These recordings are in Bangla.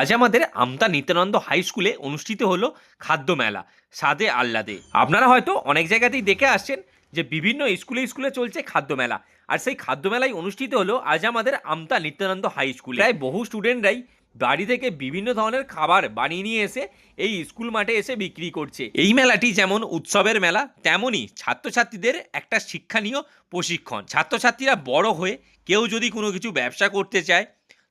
আজ আমাদের আমতা নিত্যানন্দ হাই স্কুলে অনুষ্ঠিত হলো খাদ্য মেলা স্বাদে আহ্লাদে। আপনারা হয়তো অনেক জায়গাতেই দেখে আসছেন যে বিভিন্ন স্কুলে স্কুলে চলছে খাদ্য মেলা, আর সেই খাদ্য মেলায় অনুষ্ঠিত হলো আজ আমাদের আমতা নিত্যানন্দ হাই স্কুলে। প্রায় বহু স্টুডেন্টরাই বাড়ি থেকে বিভিন্ন ধরনের খাবার বানিয়ে নিয়ে এসে এই স্কুল মাঠে এসে বিক্রি করছে। এই মেলাটি যেমন উৎসবের মেলা, তেমনই ছাত্রছাত্রীদের একটা শিক্ষণীয় প্রশিক্ষণ। ছাত্রছাত্রীরা বড় হয়ে কেউ যদি কোনো কিছু ব্যবসা করতে চায়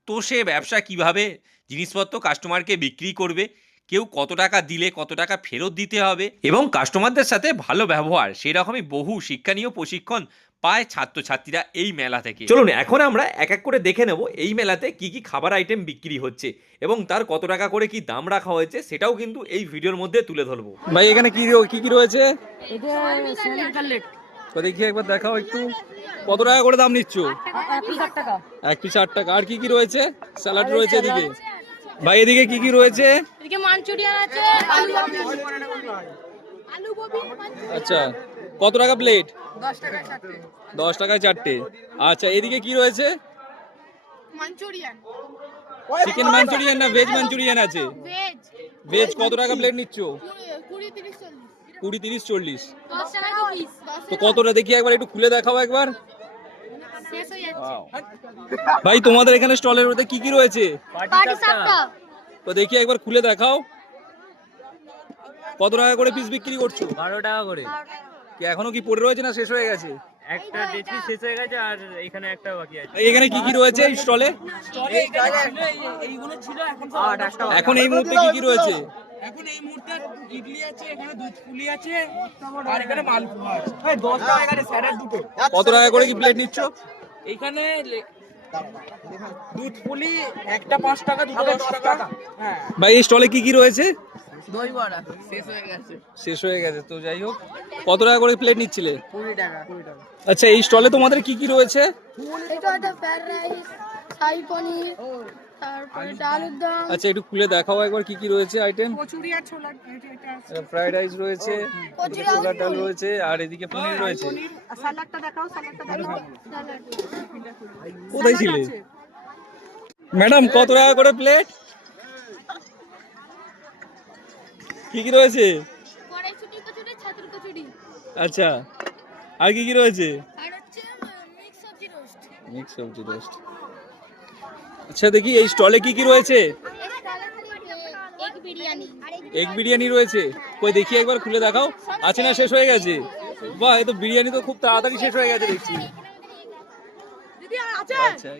তো সে ব্যবসা কীভাবে? জিনিসপত্র কাস্টমারকে বিক্রি করবে? কেউ কত টাকা দিলে কত টাকা ফেরত দিতে হবে? এবং কাস্টমারদের সাথে ভালো ব্যবহার সেরকমই বহু শিক্ষণীয় প্রশিক্ষণ পায় ছাত্রছাত্রীরা এই মেলা থেকে। চলুন এখন আমরা এক এক করে দেখে নেব এই মেলাতে কি কি খাবার আইটেম বিক্রি হচ্ছে এবং তার কত টাকা করে কি দাম রাখা হয়েছে সেটাও কিন্তু এই ভিডিওর মধ্যে তুলে ধরবো। ভাই এখানে কি কি কি রয়েছে? এটা তো দেখি একবার দেখাও একটু। কত টাকা করে দাম নিচ্ছ? এক পিস আট টাকা। আর কি কি রয়েছে? স্যালাড রয়েছে এদিকে? ভাই এদিকে কি কি রয়েছে? এদিকে মাঞ্চুরিয়ান আছে আলু আলু গোবি আচ্ছা। কত টাকা প্লেট? দশ টাকায় চারটে। আচ্ছা এদিকে কি রয়েছে? চিকেন মাঞ্চুরিয়ান না ভেজ মাঞ্চুরিয়ান আছে? ভেজ ভেজ কত টাকা প্লেট নিচ্ছ? কুড়ি তিরিশ চল্লিশ কুড়ি তিরিশ চল্লিশ দশ টাকা দু পিস তো কতটা? দেখি একবার একটু খুলে দেখাও একবার। হয়ে ভাই তোমাদের এখানে স্টলের মধ্যে কি কি রয়েছে? তো দেখি একবার খুলে দেখাও। কত টাকা করে পিস বিক্রি করছ? বারো টাকা করে। কি এখনও কি পড়ে রয়েছে না শেষ হয়ে গেছে? একটা শেষ হয়ে গেছে আর এখানে একটা বাকি আছে। এখানে কি কি রয়েছে এই স্টলে? এইগুলো ছিল এখন আট একটা এখন এই মুহূর্তে কি কি রয়েছে? এখন এই মুহূর্তে ইডলি আছে এখানে দুধ পুলি আছে আর এখানে মালপোয়া আছে। দশ টাকা এখানে স্যালাড দুটো। কত টাকা করে কি প্লেট নিচ্ছ? এখানে দুধ পুলি একটা পাঁচ টাকা দুটো দশ টাকা। হ্যাঁ। ভাই এই স্টলে কি কি রয়েছে? দই বড়া শেষ হয়ে গেছে। শেষ হয়ে গেছে তো যাই হোক। কত টাকা করে প্লেট নিচ্ছিলে? কুড়ি টাকা কুড়ি টাকা। আচ্ছা এই স্টলে তোমাদের কি কি রয়েছে? এটা ফ্রাইড রাইস শাহি পনির তারপরে আলুর দম। আচ্ছা একটু খুলে দেখাও একবার কি কি রয়েছে আইটেম কচুরি আর ছোলা এটা এটা আছে। ফ্রাইড রাইস রয়েছে ছোলার ডাল রয়েছে। আর এদিকে পনির রয়েছে। পনির দেখাও দেখাও। কোথায় ছিলে? ম্যাডাম কত টাকা করে প্লেট কি কি রয়েছে? কড়াইশুটি কচুরি ছাতুর কচুরি। আচ্ছা আর কি কি রয়েছে? আর হচ্ছে মিক্স সবজি রোস্ট মিক্স সবজি রোস্ট আচ্ছা দেখি এই স্টলে কি কি রয়েছে? এগ বিরিয়ানি রয়েছে। কই দেখি একবার খুলে দেখাও। আছে না শেষ হয়ে গেছে? বাহ এই তো বিরিয়ানি তো খুব তাড়াতাড়ি শেষ হয়ে গেছে দেখছি। আচ্ছা